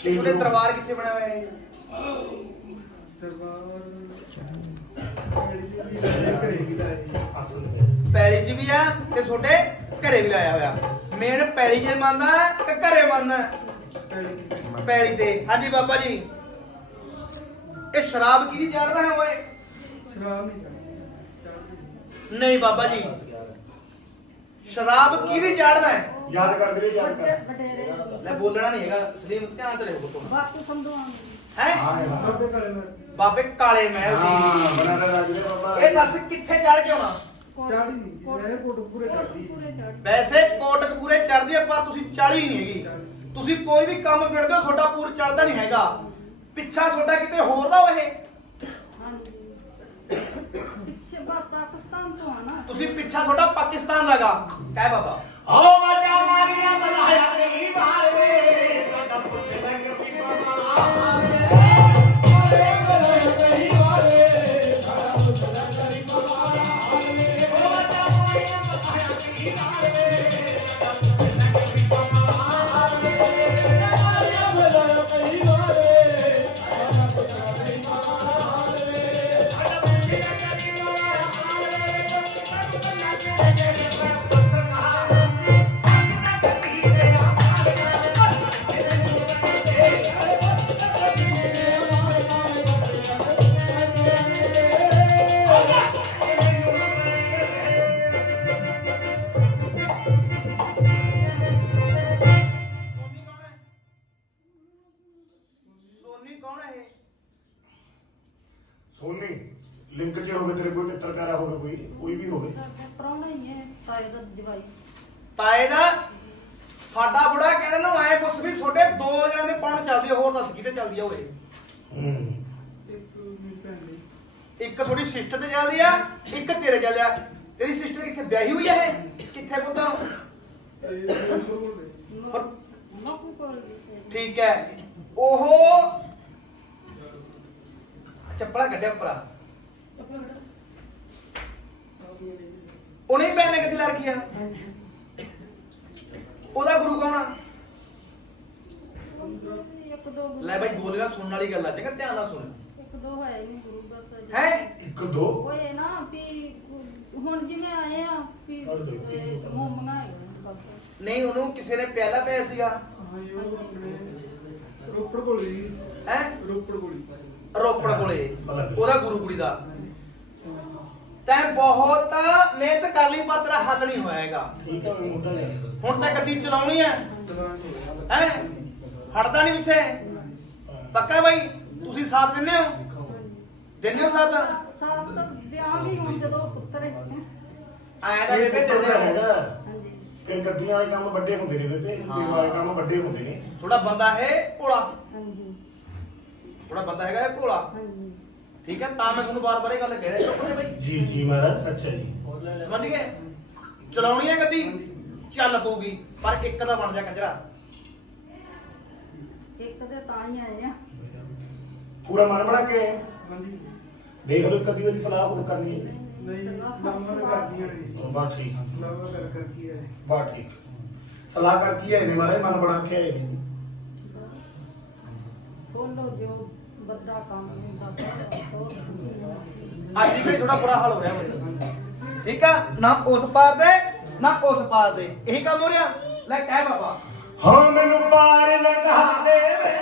ਸੀਗਾ ਇਹ ਤੁਹਾਡੇ ਦਰਬਾਰ ਕਿੱਥੇ ਬਣਿਆ ਹੋਇਆ ਹੈ ਪੈਲੀ 'ਚ ਵੀ ਆ ਤੇ ਤੁਹਾਡੇ ਘਰੇ ਵੀ ਲਾਇਆ ਹੋਇਆ। ਮੇਨ ਪੈਲੀ 'ਚ ਮੰਨਦਾ ਕਿ ਘਰੇ ਮੰਨਦਾ ਪੈਲੀ ਤੇ। ਹਾਂਜੀ ਬਾਬਾ ਜੀ। ਇਹ ਸ਼ਰਾਬ ਕਿਹਦੀ ਜਾਣਦਾ ਹੈ ਓਏ? ਨਹੀਂ ਬਾਬਾ ਜੀ। ਸ਼ਰਾਬ ਕਿਹਦੀ ਜਾਣਦਾ ਹੈ? ਯਾਦ ਕਰ ਵੀਰੇ ਯਾਦ ਕਰ। ਵਡੇਰੇ। ਲੈ ਬੋਲਣਾ ਨਹੀਂ ਹੈਗਾ ਸਲੀਮ ਧਿਆਨ ਤੇ ਰਹੋ ਪੁੱਤ ਬਾਪੂ ਸੰਧੂਆਂ ਹੈ? ਹਾਂ ਬਾਬੇ ਕਾਲੇ ਮਹਿਲ ਹਾਂ ਦੀ। ਬਣਾ ਦਾ ਰਾਜ ਦੇ ਬਾਬਾ। ਇਹ ਦੱਸ ਕਿੱਥੇ ਚੜ ਕੇ ਆਉਣਾ? ਪੂਰੇ ਚੜ੍ਹਦੀ ਵੈਸੇ ਕੋਟਕਪੂਰੇ ਚੜਦੀ ਆ ਪਰ ਤੁਸੀਂ ਚੜੀ ਨਹੀਂ ਹੈਗੀ। ਤੁਸੀਂ ਕੋਈ ਵੀ ਕੰਮ ਮਿਲਦੇ ਹੋ ਤੁਹਾਡਾ ਪੂਰ ਚੜਦਾ ਨਹੀਂ ਹੈਗਾ। ਪਿੱਛਾ ਤੁਹਾਡਾ ਕਿਤੇ ਹੋਰ ਦਾ ਉਹ ਇਹ ਹਾਂਜੀ। ਪਿੱਛੇ ਪਾਕਿਸਤਾਨ ਤੋਂ ਆਣਾ ਤੁਸੀਂ ਪਿੱਛਾ ਤੁਹਾਡਾ ਪਾਕਿਸਤਾਨ ਦਾਗਾ ਕਹਿ ਬਾਬਾ। ਓ ਮਜਾ ਮਾਰੀਆ ਬਲਾਇਆ ਕਈ ਵਾਰ ਵੇ। ਤਾਏ ਦਾ ਸਾਡਾ ਬੁੜਾ ਕਹਿੰਦੇ ਨੂੰ ਐ ਪੁੱਛ ਵੀ ਤੁਹਾਡੇ ਦੋ ਜਣਿਆਂ ਦੇ ਪੌਣ ਚੱਲਦੀ ਆ, ਹੋਰ ਦੱਸ ਕਿਤੇ ਚੱਲਦੀ ਆ ਓਏ ਹੂੰ। ਇੱਕ ਤੁਹਾਡੀ ਸਿਸਟਰ ਤੇ ਚੱਲਦੀ ਆ ਇੱਕ ਤੇਰੇ ਚੱਲਿਆ ਤੇਰੀ ਸਿਸਟਰ ਕਿੱਥੇ ਵਿਆਹੀ ਹੋਈ ਆ ਇਹ? ਕਿੱਥੇ ਪੁੱਤ? ਪਰ ਠੀਕ ਹੈ। ਉਹ ਚੱਪਲਾ ਕੱਢਿਆ ਉੱਪਰਾ। ਉਹਨੇ ਭੈਣ ਨੇ ਕਿੱਥੇ ਲੜ ਗਿਆ ਉਹਦਾ ਗੁਰੂ ਕੌਣ ਆ? ਇੱਕ ਦੋ ਗੁਰੂ- ਲੈ ਬਾਈ ਬੋਲੇਗਾ ਸੁਣਨ ਵਾਲੀ ਗੱਲ ਆ ਚੰਗਾ ਧਿਆਨ ਨਾਲ ਸੁਣ। ਇੱਕ ਦੋ ਹੈ ਨਹੀਂ ਗੁਰੂ ਬਸ ਹੈ? ਇੱਕ ਦੋ? ਓਏ ਨਾ ਵੀ ਹੁਣ ਜਿਵੇਂ ਆਏ ਆ ਵੀ ਛੱਡ ਦਿਓ। ਨਹੀਂ ਉਹਨੂੰ ਕਿਸੇ ਨੇ ਪਿਆਲਾ ਪਿਆ ਸੀਗਾ। ਰੋਪੜ ਕੋਲ ਹੀ। ਰੋਪੜ ਕੋਲ ਰੋਪੜ ਕੋਲੇ। ਉਹਦਾ ਗੁਰੂ ਕੁੜੀ ਦਾ। ਤੈਂ ਬਹੁਤ ਮਿਹਨਤ ਕਰ ਲਈ ਪਰ ਤੇਰਾ ਹੱਲ ਨਹੀਂ ਹੋਇਆ ਹੈਗਾ ਹੁਣ ਤਾਂ ਗੱਡੀ ਚਲਾਉਣੀ ਹੈ। ਹੈ? ਹਟਦਾ ਨਹੀਂ ਪਿੱਛੇ। ਪੱਕਾ ਬਾਈ? ਤੁਸੀਂ ਸਾਥ ਦਿੰਦੇ ਹੋ? ਦਿੰਦੇ ਹੋ ਸਾਥ? ਸਾਥ ਤਾਂ ਦਿਆਂਗੇ ਹੁਣ ਜਦੋਂ ਪੁੱਤਰ ਹੈ। ਆਇਆ ਤਾਂ ਬੇਬੇ ਦਿੰਦੇ ਹੋ। ਹੈਗਾ ਹਾਂਜੀ। ਗੱਦੀਆਂ ਵਾਲੇ ਕੰਮ ਵੱਡੇ ਹੁੰਦੇ ਨੇ ਬੇਬੇ। ਹਾਂ। ਹਾਂ ਵਾਲੇ ਕੰਮ ਵੱਡੇ ਹੁੰਦੇ ਨੇ। ਥੋੜਾ ਬੰਦਾ ਹੈ ਭੋਲਾ। ਹਾਂਜੀ। ਥੋੜਾ ਬੰਦਾ ਹੈਗਾ ਹੈ ਭੋਲਾ। ਹਾਂਜੀ। ਠੀਕ ਹੈ ਤਾਂ ਮੈਂ ਤੁਹਾਨੂੰ ਬਾਰ-ਬਾਰ ਇਹ ਗੱਲ ਕਹਿ ਰਿਹਾ ਚੁੱਪ ਨੇ ਬਾਈ ਜੀ ਜੀ ਮਹਾਰਾਜ ਸੱਚ ਹੈ ਜੀ। ਸਮਝ ਗਏ? ਚਲਾਉਣੀ ਹੈ ਗੱਡੀ? ਚੱਲ ਪਊਗੀ ਪਰ ਇੱਕ ਦਾ ਬਣ ਜਾ ਕੰਜਰਾ। ਇੱਕ ਦੇ ਤਾਂ ਹੀ ਆਏ ਆ। ਪੂਰਾ ਮਨ ਬਣਾ ਕੇ ਹਾਂਜੀ। ਦੇਖ ਲਓ ਕਦੀ ਵਾਰੀ ਸਲਾਹ ਹੋਰ ਕਰਨੀ ਹੈ। ਨਹੀਂ ਸਲਾਮਾਂ ਕਰਦੀਆਂ ਨੇ ਬਾ ਠੀਕ। ਸਲਾਮਾਂ ਕਰ ਕਰ ਕੀ ਹੈ। ਬਾ ਠੀਕ। ਸਲਾਹ ਕਰ ਕੀ ਆਏ ਨੇ ਮਹਾਰਾਜ? ਮਨ ਬਣਾ ਕੇ ਆਏ ਨੇ। ਬੋਲੋ ਜੋ ਬੱਦਾ ਕੰਮ ਹੁੰਦਾ। ਅੱਜ ਦੀ ਘੜੀ ਥੋੜਾ ਬੁਰਾ ਹਾਲ ਹੋ ਰਿਹਾ ਮੇਰੇ ਠੀਕ ਆ? ਨਾ ਉਸ ਪਾਰ ਦੇ, ਨਾ ਉਸ ਪਾਰ ਦੇ। ਇਹੀ ਕੰਮ ਹੋ ਰਿਹਾ? ਲੈ ਕਹਿ ਬਾਬਾ। ਹਾਂ, ਮੈਨੂੰ ਪਾਰ ਲੰਘਾ ਦੇ ਵੇ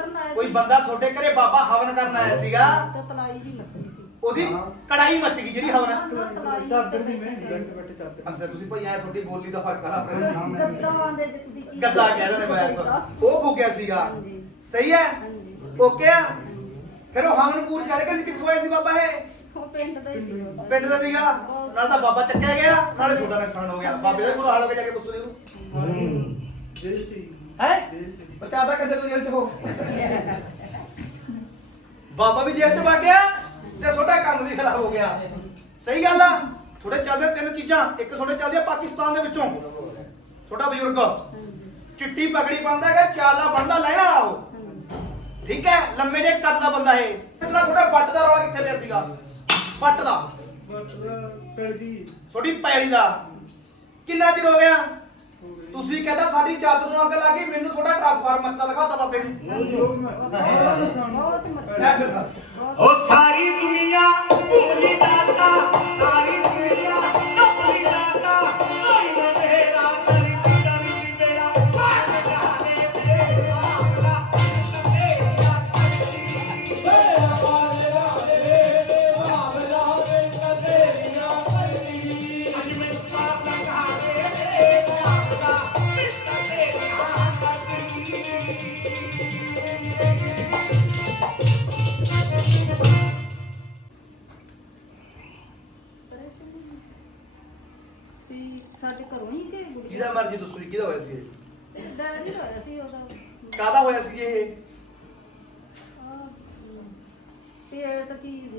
ਕਰਨ ਆਇਆ ਕੋਈ ਬੰਦਾ ਤੁਹਾਡੇ ਘਰੇ ਬਾਬਾ ਹਵਨ ਕਰਨ ਆਇਆ ਸੀਗਾ? ਤੇ ਤਲਾਈ ਦੀ ਮੱਤੀ ਸੀ। ਉਹਦੀ ਕੜਾਈ ਮੱਚ ਗਈ ਜਿਹੜੀ ਹਵਨ। ਚਾਦਰ ਦੀ ਮੈਂ ਬੈਠ ਬੈਠ ਚਾਦਰ ਅਸਲ ਤੁਸੀਂ ਭਾਈ ਆਏ ਤੁਹਾਡੀ ਬੋਲੀ ਦਾ ਫ਼ਰਕ ਆ ਆਪਣੇ। ਗੱਦਾਂ ਦੇ ਤੁਸੀਂ ਕੀ ਗੱਦਾ ਕਹਿ ਦਿੰਦੇ ਬੈਸ ਉਹ ਭੁਗਿਆ ਸੀਗਾ। ਹਾਂਜੀ। ਸਹੀ ਹੈ? ਹਾਂਜੀ। ਓਕੇ ਆ? ਫਿਰ ਉਹ ਹਵਨਪੂਰ ਚੜ ਕੇ ਸੀ। ਕਿੱਥੋਂ ਆਏ ਸੀ ਬਾਬਾ ਇਹ? ਉਹ ਪਿੰਡ ਦਾ ਹੀ ਸੀ ਉਹ। ਪਿੰਡ ਦਾ ਸੀਗਾ? ਨਾਲ ਤਾਂ ਬਾਬਾ ਚੱਕਿਆ ਗਿਆ। ਨਾਲੇ ਤੁਹਾਡਾ ਨੁਕਸਾਨ ਹੋ ਗਿਆ। ਬਾਬੇ ਦਾ ਪੂਰਾ ਹਾਲ ਹੋ ਕੇ ਜਾ ਕੇ ਪੁੱਛ ਲਿਓ। ਹੂੰ। ਜੇਲ੍ਹ ਚ ਹੀ। ਹੈ ਜੇਲ੍ਹ ਚ ਹੀ। ਬਚਾਦਾ ਕਿੱਥੇ ਤੋਂ ਜੇਲ੍ਹ ਚ ਹੋ। ਬਾਬਾ ਵੀ ਜੇਲ੍ਹ ਚ ਵਗ ਗਿਆ ਤੇ ਤੁਹਾਡਾ ਕੰਮ ਵੀ ਖਰਾਬ ਹੋ ਗਿਆ। ਸਹੀ ਗੱਲ ਆ। ਤੁਹਾਡੇ ਚੱਲਦੇ ਤਿੰਨ ਚੀਜ਼ਾਂ ਇੱਕ ਤੁਹਾਡੇ ਚੱਲਦੀ ਆ ਪਾਕਿਸਤਾਨ ਦੇ ਵਿੱਚੋਂ। ਤੁਹਾਡਾ ਬਜ਼ੁਰਗ। ਚਿੱਟੀ ਪਗੜੀ ਬੰਨਦਾ ਹੈਗਾ ਚਾਲਾ ਲੈਣਾ ਆ ਉਹ ਹਾਂਜੀ ਠੀਕ ਹੈ? ਲੰਮੇ ਜੇ ਕੱਦ ਦਾ ਬੰਦਾ ਇਹ। ਇਤਨਾ ਤੁਹਾਡਾ ਬੱਟ ਦਾ ਰੌਲਾ ਕਿੱਥੇ ਪਿਆ ਸੀਗਾ? ਬੱਟ ਦਾ। ਤੁਹਾਡੀ ਪੈਲੀ ਦਾ। ਕਿੰਨਾ ਚਿਰ ਹੋ ਗਿਆ? ਤੁਸੀਂ ਕਹਿੰਦਾ ਸਾਡੀ ਚਾਦਰ ਨੂੰ ਅੱਗ ਲੱਗੀ ਮੈਨੂੰ ਤੁਹਾਡਾ ਟ੍ਰਾਂਸਫਾਰਮਰ ਦਾ ਲਗਾਤਾ ਬਾਬੇ ਨੂੰ ਬਹੁਤ ਮੱਤੀ। ਉਹ ਸਾਰੀ ਦੁਨੀਆ ਭੁੱਲੀ ਦਾਤਾ ਸਾਰੀ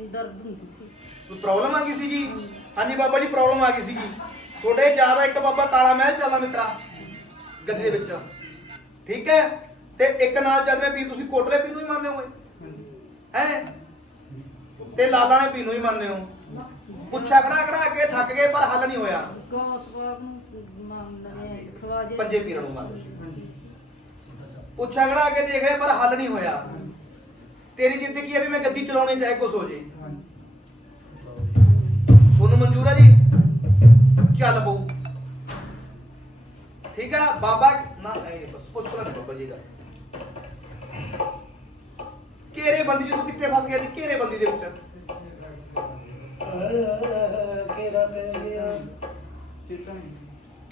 ਦਰਦ ਹੁੰਦੀ ਸੀ। ਪ੍ਰੋਬਲਮ ਆ ਗਈ ਸੀਗੀ? ਹਾਂਜੀ ਬਾਬਾ ਜੀ ਪ੍ਰੋਬਲਮ ਆ ਗਈ ਸੀਗੀ। ਤੁਹਾਡੇ ਜ਼ਿਆਦਾ ਇੱਕ ਬਾਬਾ ਕਾਲਾ ਮਹਿਲ ਚੱਲਾ ਮਿੱਤਰਾ ਗੱਦੀ ਵਿੱਚ। ਠੀਕ ਹੈ? ਤੇ ਇੱਕ ਨਾਲ ਚੱਲ ਰਿਹਾ ਪੀਰ ਤੁਸੀਂ ਕੋਟਲੇ ਪੀਰ ਨੂੰ ਹੀ ਮੰਨਦੇ ਹੋ ਹੈ? ਤੇ ਲਾਲਾ ਨੇ ਪੀਰ ਨੂੰ ਹੀ ਮੰਨਦੇ ਹੋ। ਪੁੱਛਾ ਖੜਾ ਖੜਾ ਕੇ ਥੱਕ ਗਏ ਪਰ ਹੱਲ ਨਹੀਂ ਹੋਇਆ। ਨੂੰ ਮੰਨਦੇ ਖਵਾਜੇ ਪੰਜੇ ਪੀਰਾਂ ਨੂੰ ਮੰਨਦੇ ਪੁੱਛਾ ਖੜਾ ਕੇ ਦੇਖ ਰਹੇ ਪਰ ਹੱਲ ਨਹੀਂ ਹੋਇਆ। ਤੇਰੀ ਜ਼ਿੰਦਗੀ ਹੈ ਵੀ ਮੈਂ ਗੱਦੀ ਚਲਾਉਣੀ ਚਾਹੇ ਕੁਛ ਹੋ ਜੇ। ਤੁਹਾਨੂੰ ਮਨਜ਼ੂਰ ਹੈ ਜੀ? ਚੱਲ ਬਹੂ। ਠੀਕ ਆ? ਬਾਬਾ ਨਾ ਇਹ ਬਸ ਪੁੱਛ ਲੈ ਬਾਬਾ ਜੀ ਦਾ। ਘੇਰੇ ਬੰਦੀ ਜਦੋਂ ਕਿੱਥੇ ਫਸ ਗਿਆ ਜੀ? ਘੇਰੇ ਬੰਦੀ ਦੇ ਵਿੱਚ। ਪੈ ਗਿਆ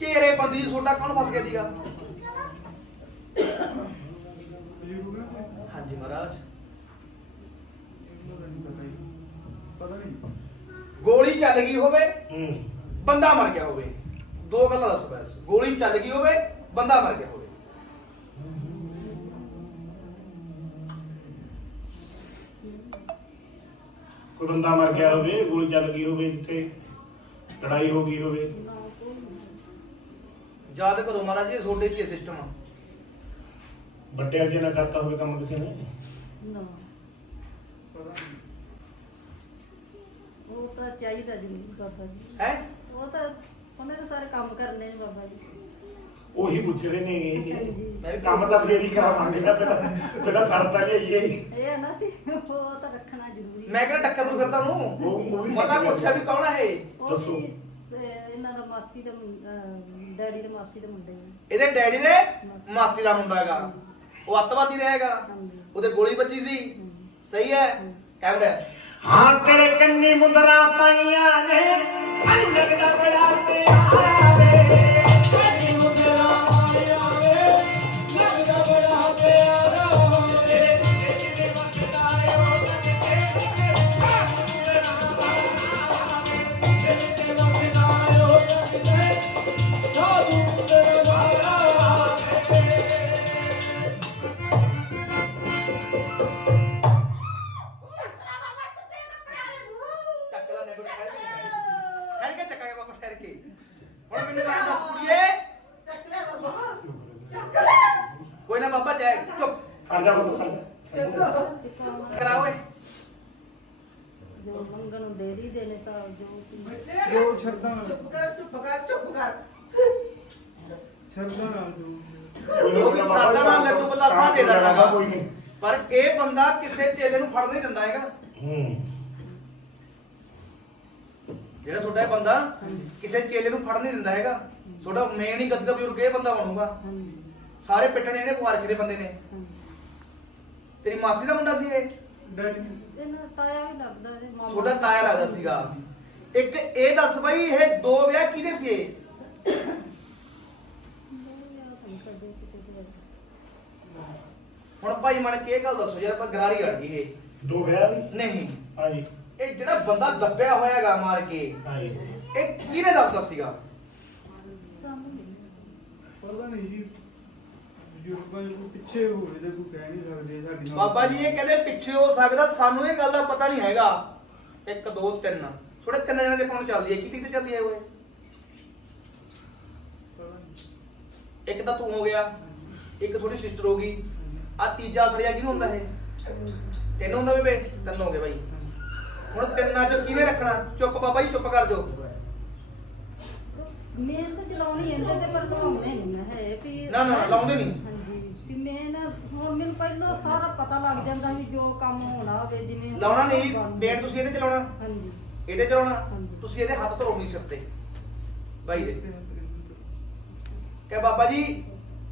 ਘੇਰੇ ਬੰਦੀ 'ਚ ਤੁਹਾਡਾ ਕੌਣ ਫਸ ਗਿਆ ਕੋਈ? ਹਾਂਜੀ ਮਹਾਰਾਜ ਉਹਨਾਂ ਦਾ ਨਹੀਂ ਪਤਾ ਜੀ। ਪਤਾ ਨਹੀਂ ਗੋਲੀ ਚੱਲ ਗਈ ਹੋਵੇ ਹੂੰ। ਬੰਦਾ ਮਰ ਗਿਆ ਹੋਵੇ। ਦੋ ਗੱਲਾਂ ਦੱਸ ਬਸ। ਗੋਲੀ ਚੱਲ ਗਈ ਹੋਵੇ ਬੰਦਾ ਮਰ ਗਿਆ ਹੋਵੇ। ਕੋਈ ਬੰਦਾ ਮਰ ਗਿਆ ਹੋਵੇ ਗੋਲੀ ਚੱਲ ਗਈ ਹੋਵੇ ਜਿੱਥੇ ਲੜਾਈ ਹੋ ਗਈ ਹੋਵੇ। ਯਾਦ ਕਰੋ ਮਹਾਰਾਜ ਜੀ ਤੁਹਾਡੇ ਕੀ ਸਿਸਟਮ ਆ। ਜੀ ਨਾਲ ਕਰਤਾ ਹੋਵੇ ਕੰਮ ਕਿਸੇ ਨੇ? ਨਾ। ਪਤਾ ਨਹੀਂ ਉਹ ਤਾਂ ਚਾਹੀਦਾ ਜ਼ਰੂਰ ਬਾਬਾ ਜੀ। ਹੈ? ਉਹ ਤਾਂ ਉਹਨੇ ਤਾਂ ਸਾਰੇ ਕੰਮ ਕਰਨੇ ਨੇ ਬਾਬਾ ਜੀ। ਉਹੀ ਪੁੱਛ ਰਹੇ ਨੇ। ਹਾਂਜੀ। ਮੈਂ ਵੀ ਕੰਮ ਤਾਂ ਫੇਰ ਹੀ ਕਰਾਵਾਂਗੇ ਨਾ ਪਹਿਲਾਂ ਪਹਿਲਾਂ ਖੜਤਾ ਲਿਆਈਏ ਇਹ ਹੈ ਨਾ ਸੀ ਉਹ ਤਾਂ ਰੱਖਣਾ ਜ਼ਰੂਰੀ ਮੈਂ ਕਿਹੜਾ ਟੱਕਰ ਨੂੰ ਫਿਰਦਾ ਉਹ ਵੀ ਪਤਾ ਪੁੱਛਿਆ ਵੀ ਕੌਣ ਹੈ ਇਹ? ਉਹ ਦੱਸੋ। ਵੀ, ਅਹ, ਇਹਨਾਂ ਦਾ ਮਾਸੀ ਦਾ ਮੁੰ- ਅਹ, ਡੈਡੀ ਦੇ ਮਾਸੀ ਦੇ ਮੁੰਡੇ ਨੇ। ਇਹਦੇ ਡੈਡੀ ਦੇ ਮਾਸੀ। ਦਾ ਮੁੰਡਾ ਹੈਗਾ। ਉਹ ਅੱਤਵਾਦੀ ਰਹੇਗਾ। ਹਾਂਜੀ। ਉਹਦੇ ਗੋਲੀ ਵੱਜੀ ਸੀ। ਸਹੀ ਹੈ। ਕੈਮਰਾ। ਹਾਂ ਤੇਰੇ ਕੰਨੀ ਮੁੰਦਰਾ ਪਾਈਆਂ ਨੇ। ਮੈਨੂੰ ਲੱਗਦਾ ਬੜਾ ਪਿਆਰਾ ਜਿਹੜਾ ਤੁਹਾਡਾ ਇਹ ਬੰਦਾ ਕਿਸੇ ਚੇਲੇ ਨੂੰ ਫੜ ਨਹੀਂ ਦਿੰਦਾ ਹੈਗਾ। ਤੁਹਾਡਾ ਮੇਨ ਹੀ ਗੱਦਾ ਬਜ਼ੁਰਗ ਇਹ ਬੰਦਾ ਬਣੂਗਾ। ਹਾਂਜੀ। ਸਾਰੇ ਪਿੱਟਣੇ ਇਹਨੇ ਕੁਆਰਖ ਦੇ ਬੰਦੇ ਨੇ। ਤੇਰੀ ਮਾਸੀ ਦਾ ਮੁੰਡਾ ਸੀ ਇਹ? ਡੈਡੀ। ਇਹਨਾਂ ਤਾਇਆ ਵੀ ਲੱਗਦਾ ਇਹਦੇ ਮਾਮਾ। ਤੁਹਾਡਾ ਤਾਇਆ ਲੱਗਦਾ ਸੀਗਾ। ਇੱਕ ਇਹ ਦੱਸ ਬਈ ਇਹ ਦੋ ਵਿਆਹ ਕਿਹਦੇ ਸੀ ਇਹ? ਹੁਣ ਭਾਈ ਮਨ ਕੇ ਇਹ ਗੱਲ ਦੱਸੋ ਯਾਰ ਆਪਾਂ ਗਰਾਰੀ ਅੜ ਗਈ ਇਹ। ਦੋ ਵਿਆਹ ਨਹੀਂ। ਹਾਂਜੀ ਇਹ ਜਿਹੜਾ ਬੰਦਾ ਦੱਬਿਆ ਹੋਇਆ ਹੈਗਾ ਮਾਰ ਕੇ ਹਾਂਜੀ। ਇਹ ਕਿਹਨੇ ਦੱਬਦਾ ਸੀਗਾ? ਪਤਾ ਨਹੀਂ ਜੀ। ਬਜ਼ੁਰਗਾਂ ਪਿੱਛੇ ਹੋਵੇ ਤੇ ਕੋਈ ਕਹਿ ਨਹੀਂ ਸਕਦੇ ਸਾਡੀ ਨਾਲ। ਬਾਬਾ ਜੀ ਇਹ ਕਹਿੰਦੇ ਪਿੱਛੇ ਹੋ ਸਕਦਾ ਸਾਨੂੰ ਇਹ ਗੱਲ ਦਾ ਪਤਾ ਨਹੀਂ ਹੈਗਾ। 1 2 3 ਥੋੜੇ ਤਿੰਨ ਜਣੇ ਦੇ ਕੋਲ ਚੱਲਦੀ ਹੈ। ਕਿਤੇ ਤੇ ਚੱਲਦੀ ਹੈ। ਇੱਕ ਤੂੰ ਹੋ ਗਿਆ। ਇੱਕ ਥੋੜੀ ਸਿਸਟਰ ਹੋ ਗਈ। ਆ ਤੀਜਾ ਸੜਿਆ ਕਿਹਨੂੰ ਹੁੰਦਾ ਇਹ? ਤਿੰਨ ਹੁੰਦਾ ਬੇਬੇ? ਤਿੰਨ ਹੋ ਗਏ ਬਾਈ। ਹੁਣ ਤਿੰਨਾਂ ਚੋਂ ਕਿਹਨੇ ਰੱਖਣਾ? ਚੁੱਪ ਬਾਬਾ ਜੀ ਚੁੱਪ ਕਰ ਜੋ ਮੇਨ ਤਾਂ ਚਲਾਉਣੀ ਇਹਦੇ ਤੇ ਪਰ ਨਹੀਂ ਮੈਂ ਹੈ ਵੀ ਨਾ, ਨਾ, ਲਾਉਂਦੇ ਨਹੀਂ। ਹਾਂਜੀ ਵੀ ਮੇਨ ਹੁਣ ਮੈਨੂੰ ਪਹਿਲਾਂ ਸਾਰਾ ਪਤਾ ਲੱਗ ਜਾਂਦਾ ਵੀ ਜੋ ਕੰਮ ਹੋਣਾ ਹੋਵੇ ਜਿਵੇਂ ਲਾਉਣਾ ਨਹੀਂ। ਬੇਨ ਤੁਸੀਂ ਇਹਦੇ ਚਲਾਉਣਾ? ਹਾਂਜੀ। ਇਹਦੇ ਚਲਾਉਣਾ? ਹਾਂਜੀ। ਤੁਸੀਂ ਇਹਦੇ ਹੱਥ ਧਰੋ ਨਹੀਂ ਸਿਰ ਤੇ। ਬਾਈ ਦੇ। ਤੇ ਹੱਥ ਕਿੰਨੇ ਤੋਂ- ਕਿ ਬਾਬਾ ਜੀ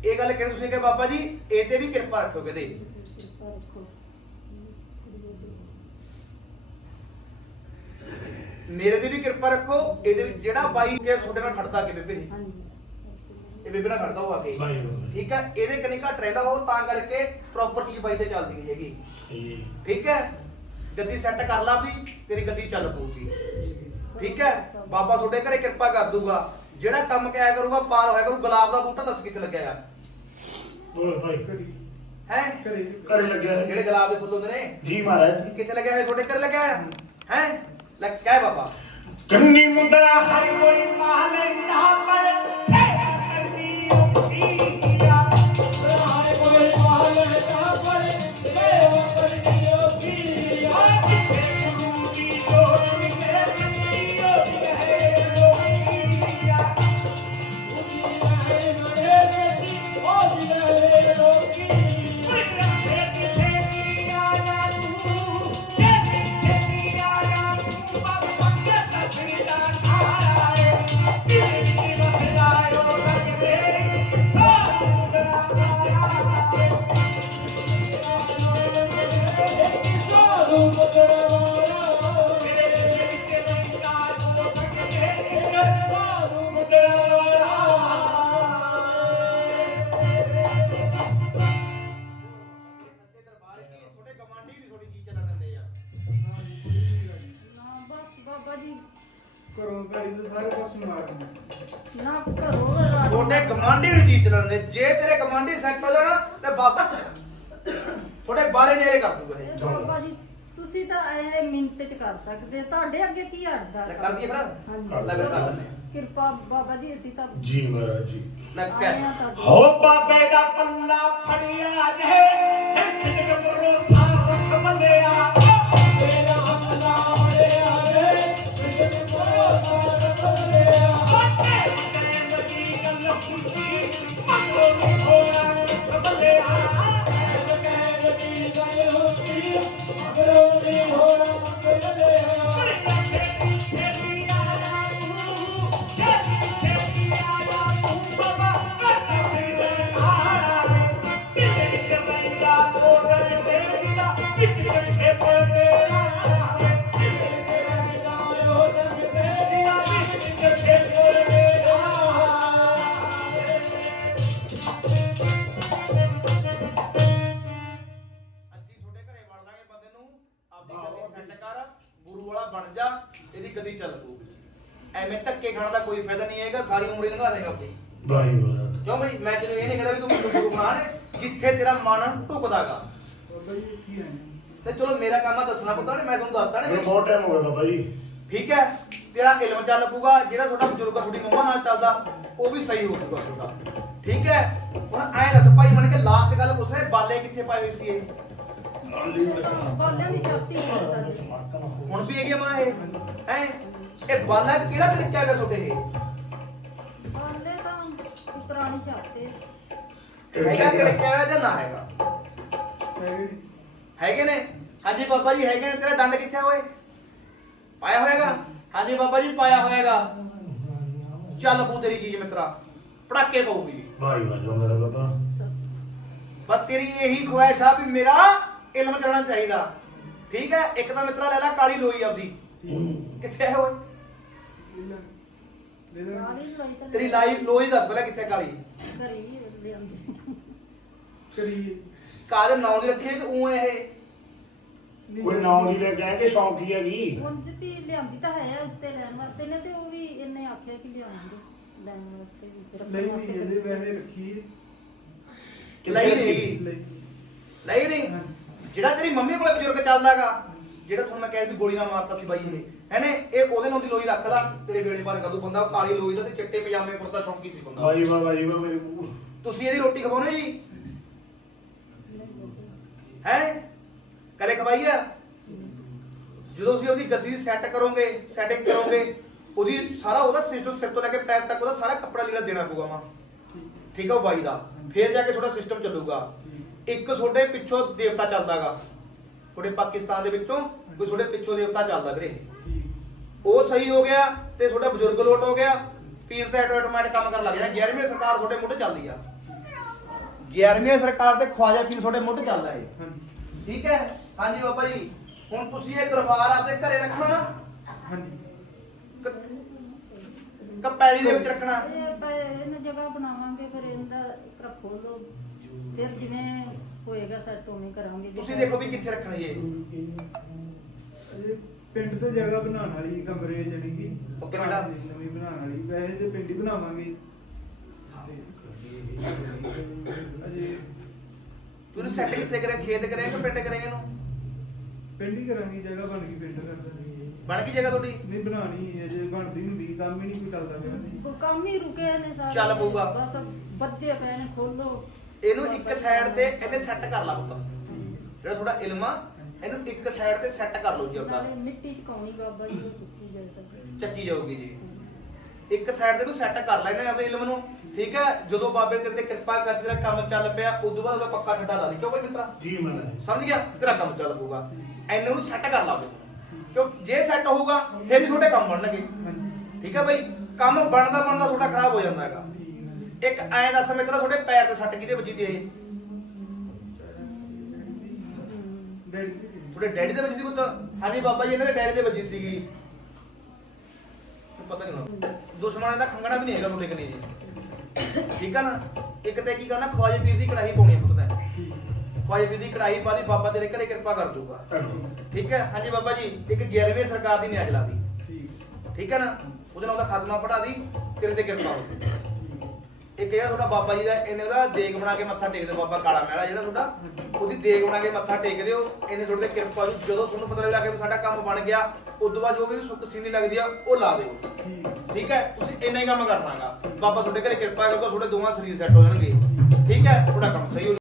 ਇਹ ਗੱਲ ਕਹਿੰਦੇ ਤੁਸੀਂ ਕਿ ਬਾਬਾ ਜੀ ਇਹ ਤੇ ਵੀ ਕਿਰਪਾ ਰੱਖੋ ਕਹਿੰਦੇ ਕਿਰਪਾ ਰੱਖੋ ਮੇਰੇ ਤੇ ਵੀ ਕਿਰਪਾ ਰੱਖੋ ਇਹਦੇ ਵਿੱਚ ਜਿਹੜਾ ਬਾਈ ਕੇ ਤੁਹਾਡੇ ਨਾਲ ਖੜਦਾ ਕਿ ਬੇਬੇ? ਹਾਂਜੀ। ਇਹ ਬੇਬੇ ਨਾਲ ਖੜਦਾ ਹੋ ਆ ਕੇ। ਠੀਕ ਹੈ ਇਹਦੇ ਕਨੀ ਘੱਟ ਰਹਿੰਦਾ ਹੋ ਤਾਂ ਕਰਕੇ ਪ੍ਰੋਪਰ ਚੀਜ਼ ਬਾਈ ਤੇ ਚੱਲਦੀ ਨਹੀਂ ਹੈਗੀ। ਠੀਕ। ਠੀਕ ਹੈ? ਗੱਦੀ ਸੈੱਟ ਕਰ ਲਾ ਵੀ ਤੇਰੀ ਗੱਦੀ ਚੱਲ ਪਊਗੀ। ਠੀਕ ਹੈ? ਬਾਬਾ ਤੁਹਾਡੇ ਘਰੇ ਕਿਰਪਾ ਕਰ ਦੂਗਾ। ਜਿਹੜਾ ਕੰਮ ਕਿਆ ਕਰੂਗਾ ਪਾਰ ਹੋਇਆ ਕਰੂ ਗੁਲਾਬ ਦਾ ਬੂਟਾ ਦੱਸ ਕਿੱਥੇ ਲੱਗਿਆ ਹੈ ਹੋਰ ਭਾਈ? ਕਰੀ ਹੈ? ਘਰੇ। ਲੱਗਿਆ ਹੈ। ਜਿਹੜੇ ਗੁਲਾਬ ਦੇ ਫੁੱਲ ਹੁੰਦੇ ਨੇ। ਜੀ ਮਹਾਰਾਜ। ਕਿੱਥੇ ਲੱਗਿਆ ਹੋਇਆ? ਤੁਹਾਡੇ ਘਰੇ ਲੱਗਿਆ ਹੋਇਆ? ਹੈ ਹੈ? ਬਾਬਾ? ਕੰਨੀ ਮੁੰਦਰਾ ਹਰ ਕੋਈ ਪਾ ਲੈਂਦਾ ਘਰੋਂ ਭੈੜੀ ਨੂੰ ਸਾਰੇ ਪਾਸੇ ਮਾਰ ਦਿੰਦੇ। ਨਾ ਘਰੋਂ ਰਾਤ ਤੁਹਾਡੇ ਗਵਾਂਢੀ ਨੂੰ ਚੀਜ਼ ਚੱਲਣ ਦੇ। ਜੇ ਤੇਰੇ ਗਵਾਂਢੀ ਸੈੱਟ ਹੋ ਜਾਣਾ ਤੇ ਬਾਬਾ ਤੁਹਾਡੇ ਬਾਰੇ ਨੇੜੇ ਕਰ ਦੂਗਾ ਇਹ। ਬਾਬਾ ਜੀ ਤੁਸੀਂ ਤਾਂ ਇਹ ਮਿੰਟ ਚ ਕਰ ਸਕਦੇ। ਤੁਹਾਡੇ ਅੱਗੇ ਕੀ ਅੜਦਾ? ਲੈ ਕਰ ਦਈਏ ਭਰਾ? ਹਾਂਜੀ। ਲੈ ਫਿਰ ਕਰ ਲੈਂਦੇ ਹਾਂ। ਕਿਰਪਾ ਬਾਬਾ ਜੀ ਅਸੀਂ ਤਾਂ ਜੀ ਮਹਾਰਾਜ ਜੀ। ਲੱਗ ਆਏ। ਆ ਤੁਹਾਡੇ। ਹੋ ਬਾਬੇ ਦਾ ਪੱਲਾ ਫੜਿਆ ਜੇ। ਸਿੱਧਕ ਭਰੋਸਾ ਰੱਖ ਮੱਲਿਆ। ਬਣ ਜਾ ਇਹਦੀ ਗੱਦੀ ਚੱਲ ਪਊਗੀ ਐਵੇਂ ਧੱਕੇ ਖਾਣ ਦਾ ਕੋਈ ਫਾਇਦਾ ਨਹੀਂ ਹੈਗਾ ਸਾਰੀ ਉਮਰ ਹੀ ਲੰਘਾ ਦੇਗਾ ਆਪਣੀ। ਬਾਈ ਬਾਤ ਕਿਉਂ ਬਈ? ਮੈਂ ਤੈਨੂੰ ਇਹ ਨਹੀਂ ਕਹਿੰਦਾ ਵੀ ਤੂੰ ਮੈਨੂੰ ਗੁਰੂ ਬਣਾ ਜਿੱਥੇ ਤੇਰਾ ਮਨ ਢੁਕਦਾਗਾ ਬਾਬਾ ਜੀ ਕੀ ਹੈ। ਤੇ ਚਲੋ ਮੇਰਾ ਕੰਮ ਆ ਦੱਸਣਾ ਪਤਾ ਨਹੀਂ ਮੈਂ ਤੁਹਾਨੂੰ ਦੱਸਦਾ ਨਹੀਂ। ਬਹੁਤ ਟਾਈਮ ਹੋ ਗਿਆ ਬਾਬਾ ਜੀ। ਠੀਕ ਹੈ? ਤੇਰਾ ਇਲਮ ਚੱਲ ਪੂਗਾ ਜਿਹੜਾ ਤੁਹਾਡਾ ਬਜ਼ੁਰਗ ਤੁਹਾਡੀ ਮੰਮਾ ਨਾਲ ਚੱਲਦਾ ਉਹ ਵੀ ਸਹੀ ਹੋ ਜਾਊਗਾ ਤੁਹਾਡਾ। ਠੀਕ ਹੈ? ਹੁਣ ਐਂ ਦੱਸ ਭਾਈ ਮਨ ਕੇ ਲਾਸਟ ਗੱਲ ਪੁੱਛ ਬਾਲੇ ਕਿੱਥੇ ਪਾਏ ਹੋਏ ਸੀ ਇਹ? ਬਾਲਿਆਂ ਦੀ ਛਾਤੀ ਹੈ ਸਾਡੇ। ਹੁਣ ਵੀ ਹੈਗੀ ਆ ਮਾਂ ਇਹ। ਹੈ? ਇਹ ਬਾਲਾ ਕਿਹੜਾ ਤਰੀਕਾ ਹੈਗਾ ਤੁਹਾਡੇ ਇਹ? ਬਾਲੇ ਤਾਂ ਪੁਰਾਣੀ ਛਾਤੇ ਹੈਗਾ ਤਰੀਕਾ ਹੈ ਜਾਂ ਨਾ ਹੈਗਾ? ਹੈਗੇ ਨੀ। ਹੈਗੇ ਨੇ ਹਾਂਜੀ ਬਾਬਾ ਜੀ ਹੈਗੇ ਨੇ। ਤੇਰਾ ਡੰਡ ਕਿੱਥੇ ਓਏ? ਪਾਇਆ ਹੋਏਗਾ? ਹਾਂਜੀ ਬਾਬਾ ਜੀ ਪਾਇਆ ਹੋਏਗਾ। ਚੱਲ ਪੂ ਤੇਰੀ ਚੀਜ਼ ਮਿੱਤਰਾ। ਪੜਾਕੇ ਪਊਗੀ। ਜੀ ਬਾਈ ਬਾਜੋ ਮੇਰਾ ਬਾਬਾ ਬਸ ਤੇਰੀ ਇਹੀ ਖੁਆਇਸ਼ ਆ ਵੀ ਮੇਰਾ ਇਲਮ ਚੱਲਣਾ ਚਾਹੀਦਾ। ਠੀਕ ਹੈ? ਇੱਕ ਤਾਂ ਮਿੱਤਰਾ ਲੈ ਲੈ ਕਾਲੀ ਲੋਈ ਆਪਦੀ। ਕਿੱਥੇ ਹੈ ਓਏ? ਲੈ ਲੈ ਲੈ ਲੈ ਕਾਲੀ ਲੋਈ ਤਾਂ ਤੇਰੀ ਲਾਈ ਲੋਈ ਦੱਸ ਪਹਿਲਾਂ ਕਿੱਥੇ ਕਾਲੀ? ਕਰੀਏ ਕਾਦੇ ਨਾਂ ਦੀ ਰੱਖੀ ਤੇ ਉਹ ਇਹ? ਨਹੀਂ ਕੋਈ ਨਾਮ ਨਹੀਂ ਲੈ ਕੇ ਆਏ ਕਿ ਸ਼ੌਂਕੀ ਹੈਗੀ? ਉਂਝ ਵੀ ਲਿਆਂਦੀ ਤਾਂ ਹੈ ਉੱਤੇ ਲੈਣ ਵਾਸਤੇ। ਨੇ ਤੇ ਉਹ ਵੀ ਇਹਨੇ ਆਖਿਆ ਕਿ ਲਿਆਉਂਗੇ ਲੈਣ ਵਾਸਤੇ ਵੀ। ਰੱਖਣ ਲਈ ਵਾਸਤੇ ਨਹੀਂ ਇਹਦੇ ਵੈਸੇ ਰੱਖੀ ਹੈ। ਲਈ ਨਹੀਂ? ਲਈ। ਲਈ ਨਹੀਂ? ਜਿਹੜਾ ਤੇਰੀ ਮੰਮੀ ਕੋਲੇ ਬਜ਼ੁਰਗ ਚੱਲਦਾਗਾ ਜਿਹੜਾ ਤੁਹਾਨੂੰ ਮੈਂ ਕਹਿ ਗੋਲੀ ਨਾਲ ਮਾਰਤਾ ਸੀ ਬਾਈ ਇਹ ਹੈਨੇ? ਇਹ ਉਹਦੇ ਨਾਲ ਦੀ ਲੋਈ ਰੱਖ ਲਾ ਤੇਰੇ ਵੇਲੇ ਬਾਰ ਕਦੋਂ ਬੰਦਾ ਕਾਲੀ ਲੋਈ ਦਾ ਤੇ ਚਿੱਟੇ ਪਜਾਮੇ ਕੁੜਤਾ ਸ਼ੌਂਕੀ ਸੀ ਬੰਦਾ। ਬਾਜੀ ਵਾ ਬਾਜੀ ਵਾ ਮੇਰੇ ਕੋਲ ਤੁਸੀਂ ਇਹਦੀ ਰੋਟੀ ਖਵਾਉਣੇ ਜੀ? ਹੈ? ਕਦੇ ਖਵਾਈ ਆ? ਜਦੋਂ ਤੁਸੀਂ ਉਹਦੀ ਗੱਦੀ ਦੀ ਸੈੱਟ ਕਰੋਗੇ ਸੈਟਿੰਗ ਕਰੋਗੇ ਉਹਦੀ ਸਾਰਾ ਉਹਦਾ ਸਿਰ ਤੋਂ ਸਿਰ ਤੋਂ ਲੈ ਕੇ ਪੈਰ ਤੱਕ ਉਹਦਾ ਸਾਰਾ ਕੱਪੜਾ ਲੀੜਾ ਦੇਣਾ ਪਊਗਾ ਵਾ ਠੀਕ ਆ ਉਹ ਬਾਈ ਦਾ। ਫੇਰ ਜਾ ਕੇ ਤੁਹਾਡਾ ਸਿਸਟਮ ਚੱਲੂਗਾ। ਇੱਕ ਤੁਹਾਡੇ ਪਿੱਛੋਂ ਦੇਵਤਾ ਚੱਲਦਾਗਾ। ਤੁਹਾਡੇ ਪਾਕਿਸਤਾਨ ਦੇ ਵਿੱਚੋਂ ਕੋਈ ਤੁਹਾਡੇ ਪਿੱਛੋਂ ਦੇਵਤਾ ਚੱਲਦਾ ਵੀਰੇ। ਠੀਕ ਉਹ ਸਹੀ ਹੋ ਗਿਆ ਤੇ ਤੁਹਾਡਾ ਬਜ਼ੁਰਗ ਲੋਟ ਹੋ ਗਿਆ। ਪੀਰ ਤੇ ਆਟੋਮੈਟਿਕ ਕੰਮ ਕਰਨ ਲੱਗ ਜਾਣਾ 11ਵੀਂ ਸਰਕਾਰ ਤੁਹਾਡੇ ਮੁੱਢ ਚੱਲਦੀ ਆ। 11ਵੀਂ ਸਰਕਾਰ ਤੇ ਖਵਾਜਾ ਪੀਰ ਤੁਹਾਡੇ ਮੁੱਢ ਚੱਲਦਾ ਏ। ਹਾਂਜੀ ਠੀਕ ਹੈ? ਹਾਂਜੀ ਬਾਬਾ ਜੀ। ਹੁਣ ਤੁਸੀਂ ਇਹ ਦਰਬਾਰ ਆਪਦੇ ਘਰੇ ਰੱਖਣਾ ਨਾ। ਹਾਂਜੀ। ਕਪੈਲੀ ਦੇ ਵਿੱਚ ਰੱਖਣਾ। ਇਹਨਾਂ ਜਗ੍ਹਾ ਬਣਾਵਾਂਗੇ ਫਿਰ ਇਹਦਾ ਰੱਖੋ ਲੋ ਫਿਰ ਜਿਵੇਂ ਹੋਏਗਾ ਸੈੱਟ ਉਵੇਂ ਕਰਾਂਗੇ। ਜੇ ਤੁਸੀਂ ਦੇਖੋ ਵੀ ਕਿੱਥੇ ਰੱਖਣਾ ਇਹ। ਅਜੇ ਪਿੰਡ ਤੋਂ ਜਗ੍ਹਾ ਬਣਾਉਣ ਵਾਲੀ ਕਮਰੇ ਜਣੀ ਕਿ ਓਕੇ ਬੇਟਾ। ਨਵੀਂ ਬਣਾਉਣ ਵਾਲੀ। ਵੈਸੇ ਤੇ ਪਿੰਡ ਹੀ ਬਣਾਵਾਂਗੇ। ਅਜੇ ਤੁਸੀਂ ਸੈੱਟ ਕਿੱਥੇ ਕਰੇ ਖੇਤ ਕਰੇ ਕਿ ਪਿੰਡ ਕਰੇ ਇਹਨੂੰ? ਪਿੰਡ ਹੀ ਕਰਾਂਗੇ ਜਗ੍ਹਾ ਬਣ ਗਈ ਪਿੰਡ ਕਰਦਾ ਬਣ ਗਈ ਜਗ੍ਹਾ ਤੁਹਾਡੀ? ਨਹੀਂ ਬਣਾਣੀ ਅਜੇ ਬਣਦੀ ਹੁੰਦੀ ਕੰਮ ਹੀ ਨਹੀਂ ਕੋਈ ਚੱਲਦਾ ਪਿਆ। ਨਹੀਂ ਉਹ ਕੰਮ ਹੀ ਰੁਕੇ ਨੇ ਸਾਰੇ। ਚੱਲ ਪਊਗਾ। ਬਸ ਬੱਜੇ ਪਏ ਨੇ ਖੋਲੋ। ਇਹਨੂੰ ਇੱਕ ਸਾਈਡ ਤੇ ਇਹਦੇ ਸੈੱਟ ਕਰ ਲਾ ਪੁੱਤ। ਜਿਹੜਾ ਤੁਹਾਡਾ ਇਲਮ ਆ ਇਹਨੂੰ ਇੱਕ ਸਾਈਡ ਤੇ ਸੈੱਟ ਕਰ ਲਓ ਜੀ ਨਾਲੇ ਮਿੱਟੀ ਚ ਕਾਉਣੀ ਬਾਬਾ ਜੀ ਉਹ ਚੁੱਕੀ ਜਾਏ ਸਕੇ ਚੱਕੀ ਜਾਊਗੀ ਜੀ। ਇੱਕ ਸਾਈਡ ਤੇ ਤੂੰ ਸੈੱਟ ਕਰ ਲੈਣਾ ਆਪਦੇ ਇਲਮ ਨੂੰ। ਠੀਕ ਹੈ? ਜਦੋਂ ਬਾਬੇ ਤੇਰੇ ਤੇ ਕਿਰਪਾ ਕਰ ਤੇਰਾ ਕੰਮ ਚੱਲ ਪਿਆ ਉਦੋਂ ਬਾਅਦ ਉਹਦਾ ਪੱਕਾ ਠੱਡਾ ਲਾ ਲਈ। ਕਿਉਂ ਬਈ ਮਿੱਤਰਾ? ਜੀ ਮੈਂ ਸਮਝ ਗਿਆ? ਤੇਰਾ ਕੰਮ ਚੱਲ ਪਊਗਾ। ਐਨੇ ਨੂੰ ਸੈੱਟ ਕਰ ਲਾ ਬਈ ਕਿਉਂ? ਜੇ ਸੈੱਟ ਹੋਊਗਾ ਫਿਰ ਹੀ ਤੁਹਾਡੇ ਕੰਮ ਬਣਨਗੇ। ਠੀਕ ਹੈ ਬਈ? ਕੰਮ ਬਣਦਾ ਬਣਦਾ ਤੁਹਾਡਾ ਖਰਾਬ ਹੋ ਜਾਂਦਾ ਹੈਗਾ। ਇੱਕ ਐਂ ਦੱਸ ਮਿੱਤਰਾ ਤੁਹਾਡੇ ਪੈਰ ਤੇ ਸੱਟ ਕਿਹਦੇ ਵੱਜੀ ਦੀ ਇਹ? ਡੈਡੀ ਦੀ ਕਿੰਨੀ? ਤੁਹਾਡੇ ਡੈਡੀ ਦੇ ਵੱਜੀ ਸੀ ਪੁੱਤ? ਹਾਂਜੀ ਬਾਬਾ ਜੀ ਇਹਨਾਂ ਦੇ ਡੈਡੀ ਦੇ ਵੱਜੀ ਸੀਗੀ। ਪਤਾ ਨਹੀਂ ਦੁਸ਼ਮਣਾਂ ਦਾ ਖੰਗਣਾ ਵੀ ਨਹੀਂ ਹੈਗਾ ਤੁਹਾਡੇ ਕਨੇ ਜੀ। ਠੀਕ ਆ ਨਾ? ਇੱਕ ਤੇ ਕੀ ਕਰਨਾ ਖਵਾਜੇ ਪੀਰ ਦੀ ਕੜਾਹੀ ਪਾਉਣੀ ਆ ਪੁੱਤ ਤੈਂ। ਖਵਾਜੇ ਪੀਰ ਦੀ ਕੜਾਹੀ ਪਾ ਦੀ ਬਾਬਾ ਤੇਰੇ ਘਰੇ ਕਿਰਪਾ ਕਰ ਦੂਗਾ। ਠੀਕ ਹੈ ਹਾਂਜੀ ਬਾਬਾ ਜੀ ਇੱਕ 11ਵੀਂ ਸਰਕਾਰ ਦੀ ਨਿਆਜ ਲਾ ਦੀ। ਠੀਕ। ਠੀਕ ਹੈ ਨਾ? ਉਹਦੇ ਨਾਲ ਉਹਦਾ ਖਾਤਮਾ ਪੜਾ ਦੀ ਤੇਰੇ ਤੇ ਕਿਰਪਾ ਹੋ ਠੀਕ ਇੱਕ ਜਿਹੜਾ ਤੁਹਾਡਾ ਬਾਬਾ ਜੀ ਦਾ, ਇਹਨੇ ਉਹਦਾ ਦੇਗ ਬਣਾ ਕੇ ਮੱਥਾ ਟੇਕਦੇ ਬਾਬਾ ਕਾਲਾ ਮਹਿਲਾ ਜਿਹੜਾ ਤੁਹਾਡਾ। ਉਹਦੀ ਦੇਗ ਬਣਾ ਕੇ ਮੱਥਾ ਟੇਕਦੇ ਹੋ, ਇਹਨੇ ਤੁਹਾਡੇ ਤੇ ਕਿਰਪਾ ਨੂੰ ਜਦੋਂ ਤੁਹਾਨੂੰ ਪਤਾ ਲੱਗਾ ਕਿ ਸਾਡਾ ਕੰਮ ਬਣ ਗਿਆ ਉਸ ਤੋਂ ਬਾਅਦ ਜੋ ਵੀ ਸੁੱਖ ਸੀਨੀ ਲੱਗਦੀ ਆ, ਉਹ ਲਾ ਦਿਓ। ਠੀਕ ਠੀਕ ਹੈ? ਤੁਸੀਂ ਇੰਨਾ ਹੀ ਕੰਮ ਕਰਨਾਗਾ ਬਾਬਾ ਤੁਹਾਡੇ ਘਰੇ ਕਿਰਪਾ ਕਰੂਗਾ, ਤੁਹਾਡੇ ਦੋਵਾਂ ਸਰੀਰ ਸੈੱਟ ਹੋ ਜਾਣਗੇ। ਠੀਕ ਹੈ? ਤੁਹਾਡਾ ਕੰਮ ਸਹੀ ਹੋ